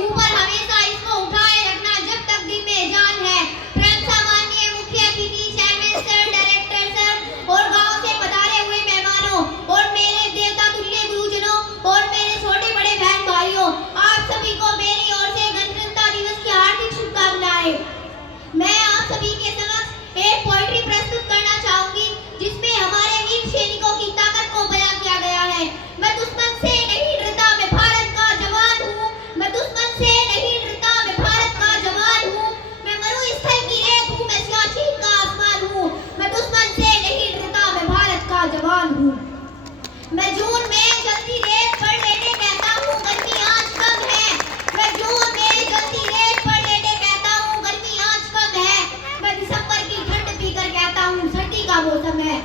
ऊपर हमेशा इसको उठाए रखना जब तक दिल में जान है। प्रशंसा माननीय मुख्य अतिथि, चेयरमैन सर, डायरेक्टर सर और गांव से पधारे हुए मेहमानों और मेरे देवता तुल्य गुरुजनों और मेरे छोटे बड़े बहन भाइयों, आप सभी को मेरी ओर से गणतंत्र दिवस की हार्दिक शुभकामनाएं। मैं आप सभी के समक्ष एक पोएट्री प्रस्तुत करना चाहूंगी जिसमें हमारे वीर सैनिकों की ताकत को बयां किया गया है। मैं दुश्मन से नहीं डरता, मैं भारत का जवान हूँ। मैं दुश्मन से नहीं डरता, मैं भारत का जवान हूँ। मैं मरुस्थल की रेत हूँ, मैं सियाचिन का आसमान हूँ। मैं दुश्मन से नहीं डरता, मैं भारत का जवान हूँ। मैं जून में जल्दी रेत पर लेटे कहता हूँ गर्मी आज कम है। मैं जून में जल्दी रेत पर लेटे कहता हूँ गर्मी आज कम है। मैं दिसंबर की ठंड पीकर कहता हूँ सर्दी का मौसम है।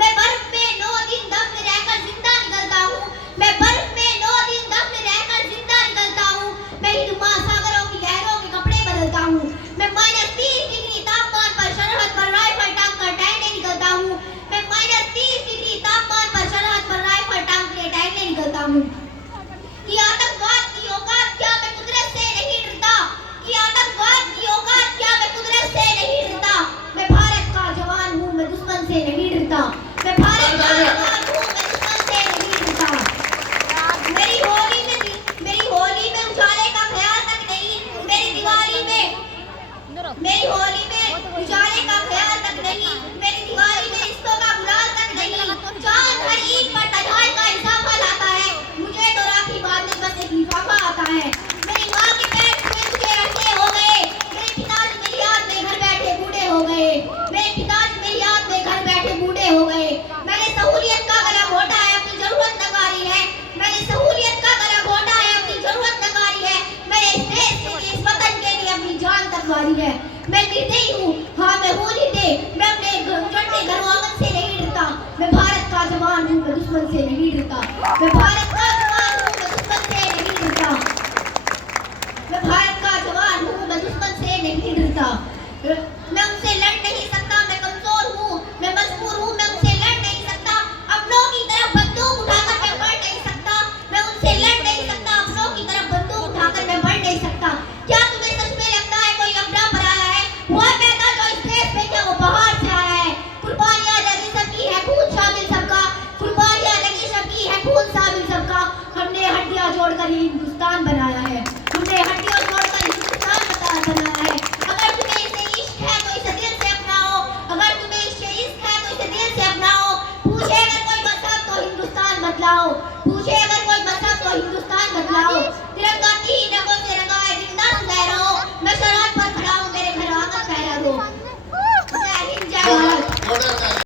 मैं बर्फ में 9 दिन दफ्न रहकर जिंदा निकलता हूँ। मैं बर्फ में 9 दिन दफ्न रहकर जिंदा निकलता हूँ। मैं हिंद महासागरों की लहरों के कपड़े बदलता हूँ। मैं -30 डिग्री तापमान पर सरहद पर राइफल टांग कर टहलने निकलता हूँ। मैं -30 डिग्री तापमान पर सरहद पर राइफल टांग के टहलने निकलता हूँ। कि आतंकवाद की औकात क्या, मैं कुदरत से नहीं डरता। कि आतंकवाद की औकात क्या, मैं कुदरत से नहीं डरता। मैं भारत का जवान हूँ, मैं दुश्मन से नहीं डरता। मैं भारत का जवान हूँ, मैं दुश्मन से नहीं डरता। मेरी होली में उजाले का ख्याल तक नहीं। मेरी दिवाली में उजाले का ख्याल तक नहीं। मेरी दिवाली में रिश्तों का गुलाल तक नहीं। चांद हर ईद पर तन्हाई का इजाफा लाता है। मुझे तो राखी बांधने बस एक लिफाफा आता है। मेरी माँ के पेट में मुझे अंडे हो गए। मेरे पिताजी मेरी याद में घर बैठे बूढ़े हो गए। मेरे पिताजी मेरी याद में घर बैठे बूढ़े हो गए। मैंने सहूलियत का गला घोटा है, अपनी जरूरत नकारी है। मैंने सहूलियत का गला घोटा है, अपनी जरूरत नकारी है। मैंने इस देश के लिए, इस वतन के लिए अपनी जान तक वारी है। मैं निर्दयी हूँ, हाँ मैं हूँ निर्दयी। मैं अपने चढ़ते घरों आंगन से नहीं डरता। मैं भारत का जवान हूँ, मैं दुश्मन से नहीं डरता। मैं भारत का जवान हूँ, मैं दुश्मन से नहीं डरता। मैं भारत का जवान हूँ, मैं दुश्मन से नहीं डरता। मैं उनसे लड़ नहीं सकता, मैं कमजोर हूँ, मैं मजबूर हूँ, मैं उनसे लड़ नहीं सकता। अपनों की तरफ बंदूक उठाकर मैं बढ़ नहीं सकता। मैं उनसे लड़ नहीं सकता, अपनों की तरफ बंदूक उठाकर मैं बढ़ नहीं सकता। क्या तुम्हें सच में लगता है कोई अपना पराया है? हुआ पैदा जो इस देश में, क्या वो बाहर से आया है? कुर्बानियां लगी सबकी है, खून शामिल सबका। कुर्बानियां लगी सबकी है, खून शामिल सबका। हमने हड्डियां जोड़कर ये हिंदुस्तान बनाया है। हमने हड्डियां जोड़कर हिंदुस्तान बनाया है। अगर तुम्हें इसे इश्क है तो इसे दिल से अपनाओ। अगर तुम्हें इसे इश्क है तो इसे दिल से अपनाओ। पूछे अगर कोई मजहब तो हिंदुस्तान बदलाओ। पूछे अगर कोई मजहब तो हिंदुस्तान बदलाओ। तिरंगा 3 रंगों से रंगा है, जिंदा लहराओ। मैं सरहद पर खड़ा हूँ, मेरे घर आकर पहरा दो। जय हिंद, जय भारत।